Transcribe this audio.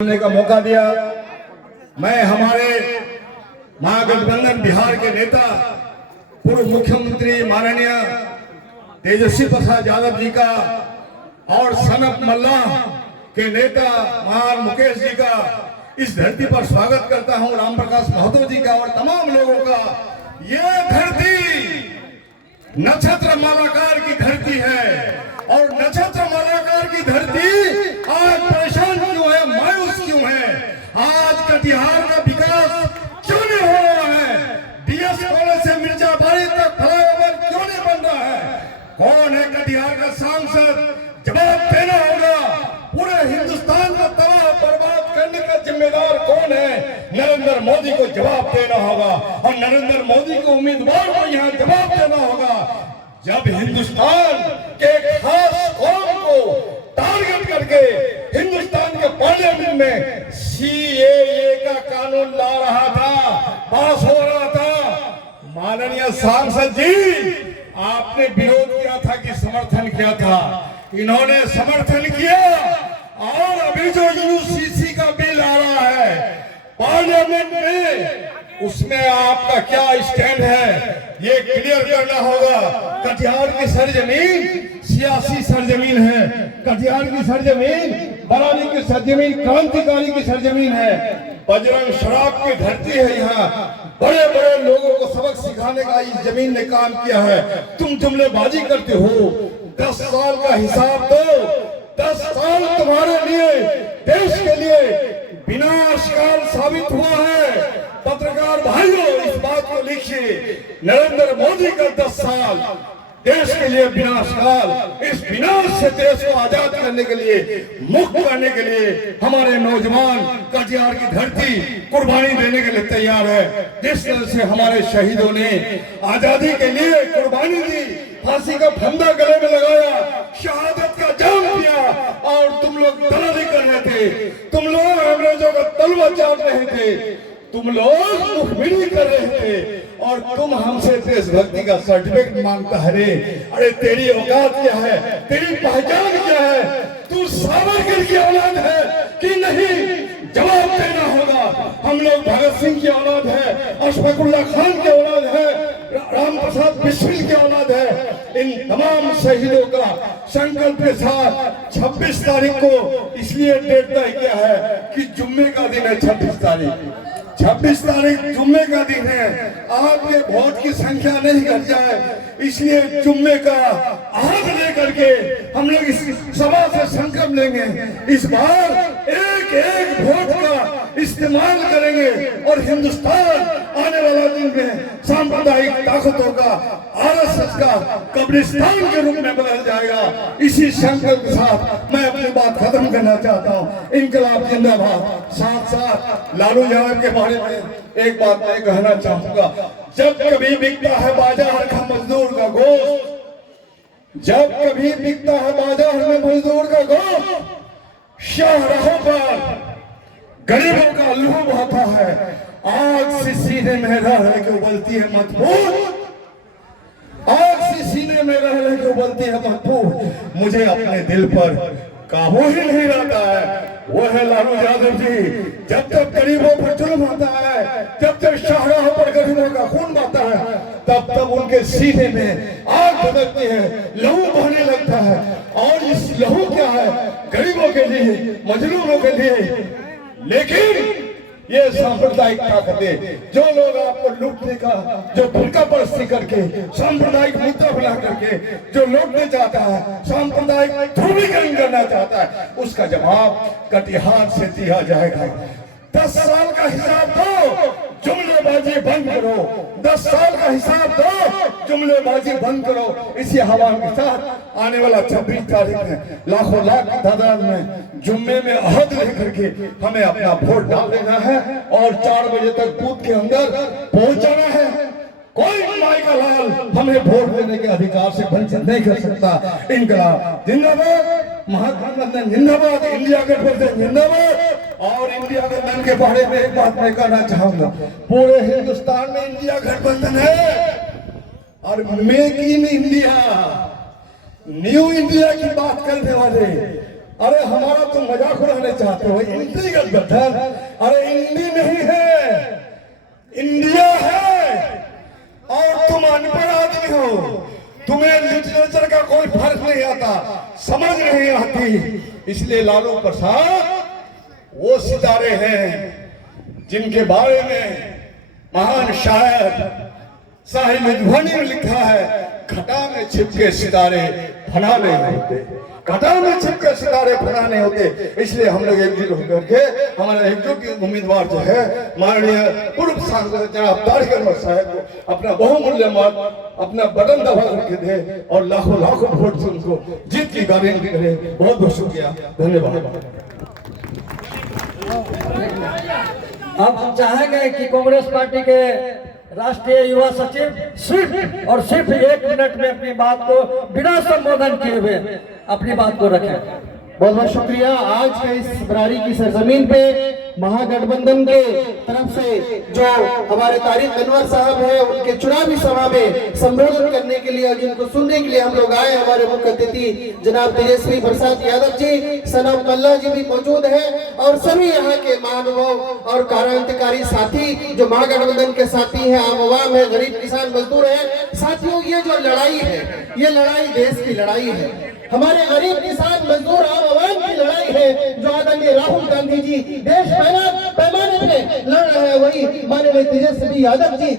बोलने का मौका दिया। मैं हमारे महागठबंधन बिहार के नेता पूर्व मुख्यमंत्री माननीय तेजस्वी प्रसाद यादव जी का और सनत मल्ला के नेता महान मुकेश जी का इस धरती पर स्वागत करता हूं, राम प्रकाश महतो जी का और तमाम लोगों का। ये धरती नक्षत्र मालाकार की धरती है और नक्षत्र मालाकार की धरती आज परेशान क्यों है, मायूस क्यों है? आज कटिहार का विकास क्यों नहीं हो रहा है? डीएस कॉलेज से मिर्जाबाड़ी तक फ्लाईओवर क्यों नहीं बन रहा है? कौन है कटिहार का सांसद? जवाब देना होगा। पूरे हिंदुस्तान को तबाह बर्बाद करने का जिम्मेदार कौन है? नरेंद्र मोदी को जवाब देना होगा और नरेंद्र मोदी को उम्मीदवार को यहाँ जवाब देना होगा। जब हिंदुस्तान के खास कौम को टारगेट करके हिंदुस्तान के पार्लियामेंट में सीएए का कानून ला रहा था, पास हो रहा था, माननीय सांसद जी आपने विरोध किया था कि समर्थन किया था? इन्होंने समर्थन किया और अभी जो यूसीसी का बिल आ रहा है पार्लियामेंट में, उसमें आपका क्या स्टैंड है ये क्लियर करना होगा। कटिहार की सरजमीन सियासी सरजमीन है, कटिहार की सरजमीन बरानी की सरजमीन, क्रांतिकारी की सरजमीन है, बजरंग शराब की धरती है। यहाँ बड़े बड़े लोगों को सबक सिखाने का इस जमीन ने काम किया है। तुम जुमलेबाजी करते हो। 10 साल का हिसाब दो। 10 साल तुम्हारे लिए, देश के लिए विनाशकाल साबित हुआ है। पत्रकार भाइयों इस बात को लिखिए, नरेंद्र मोदी का 10 साल देश के लिए विनाशकाल। इस विनाश से देश को आजाद करने के लिए, मुक्त करने के लिए हमारे नौजवान कटिहार की धरती कुर्बानी देने के लिए तैयार है। जिस तरह से हमारे शहीदों ने आजादी के लिए कुर्बानी दी, फांसी का फंदा गले में लगाया, शहादत का जाम पिया और तुम लोग दलाली कर रहे थे, तुम लोग अंग्रेजों का तलवा चाट रहे थे, तुम लोग मुखबिरी कर रहे थे और तुम हमसे देशभक्ति का सर्टिफिकेट मांगता है। अरे तेरी औकात क्या है? तेरी पहचान क्या है? तू सावरकर की औलाद है कि नहीं? जवाब देना होगा। हम लोग भगत सिंह की औलाद है, अशफाकुल्लाह खान की औलाद है, राम प्रसाद बिस्मिल की औलाद है। इन तमाम शहीदों का संकल्प के साथ 26 तारीख को इसलिए डेट तय किया है कि जुम्मे का दिन है। 26 तारीख जुम्मे का दिन है। आपके वोट की संख्या नहीं घट जाए, इसलिए जुम्मे का आहत लेकर के हम लोग इस सभा से संकल्प लेंगे। इस बार एक एक वोट का इस्तेमाल करेंगे और हिंदुस्तान आने वाला दिन में सांप्रदायिक ताकतों का, आरएसएस का कब्रिस्तान के रूप में बदल जाएगा। इसी संकल्प के साथ मैं अपनी बात खत्म करना चाहता हूँ। इनकलाब जिंदाबाद। साथ साथ लालू यादव के बारे में एक बात मैं कहना चाहूंगा। जब कभी बिकता है बाजार का मजदूर का गोश्त, जब कभी बिकता है बाजार में मजदूर का गोश्त, शाहराहों पर गरीबों का लूट होता है। आग से सीने में रह रहे के उबलती है मजबूत, आग से सीने में रह रहे के उबलती है मजबूत। मुझे अपने दिल पर काबू ही नहीं रहता है। वो है लालू यादव जी। जब तक गरीबों पर जुल्म होता है, जब तक शाहराहों पर गरीबों का खून बहता है, तब तब उनके सीने में आग भड़कती है, लहू बहने लगता है। और इस लहू क्या है? गरीबों के लिए, मजलूमों के लिए। लेकिन ये सांप्रदायिक ताकतें, जो लोग आपको लूटने का, जो भूखा परस्ती करके सांप्रदायिक मुद्दा बना करके जो लूटने चाहता है, सांप्रदायिक ध्रुवीकरण करना चाहता है, उसका जवाब कटिहार से दिया जाएगा। 10 साल का हिसाब दो, जुमलेबाजी बंद करो। 10 साल का हिसाब दो, जुमलेबाजी बंद करो। इसी आह्वान के साथ आने वाला 26 तारीख में लाखों लाख की तादाद में जुम्मे में अहद लेकर के हमें अपना वोट डाल देना है और 4 बजे तक बूथ के अंदर पहुंचाना है। कोई माई का लाल हमें वोट देने के अधिकार से वंचित नहीं कर सकता। इनकलाब जिंदाबाद, महागठबंधन जिंदाबाद, इंडिया गठबंधन जिंदाबाद। और इंडिया गठबंधन के बारे में एक बात मैं कहना चाहूंगा। पूरे हिंदुस्तान में इंडिया गठबंधन है और make in India, new India की बात करने वाले अरे हमारा तुम मजाक उड़ाने चाहते हो, इंडीगत गठन। अरे इंडी नहीं है, इंडिया है। और तुम अनपढ़ आदमी हो, तुम्हें लिटरेचर का कोई फर्क नहीं आता, समझ नहीं आती। इसलिए लालू प्रसाद वो सितारे हैं जिनके बारे में महान शायर साहिब मधुबनी ने लिखा है, घटा में छिपके सितारे फना नहीं होते, घटा में छिपके सितारे फना नहीं होते। इसलिए हम लोग एकजुट होकर के हमारे एकजुट उम्मीदवार जो है माननीय पूर्व सांसद जनाब तारिक अनवर साहब को अपना बहुमूल्य मत, अपना बटन दबा करके दे और लाखों लाखों वोट से उनको जीत की गारंटी करे। बहुत बहुत शुक्रिया, धन्यवाद। अब हम चाहेंगे कि कांग्रेस पार्टी के राष्ट्रीय युवा सचिव सिर्फ और सिर्फ 1 मिनट में अपनी बात को बिना संबोधन किए हुए अपनी बात को रखें। बहुत बहुत शुक्रिया। आज के इस बरारी की सरजमीन पे महागठबंधन के तरफ से जो हमारे तारिक अनवर साहब हैं, उनके चुनावी सभा में संबोधन करने के लिए और जिनको सुनने के लिए हम लोग आए, हमारे मुख्य अतिथि जनाब तेजस्वी प्रसाद यादव जी, सनम कल्ला जी भी मौजूद हैं और सभी यहाँ के महानुभाव और क्रांतिकारी साथी जो महागठबंधन के साथी हैं, आम आवाम है, गरीब किसान मजदूर है। साथियों, ये जो लड़ाई है, ये लड़ाई देश की लड़ाई है, हमारे गरीब किसान मजदूर आम आवाम की लड़ाई है। जो आदरणीय राहुल गांधी जी देश पैमाने पे लड़ रहे हैं, वही माननीय तेजस्वी यादव जी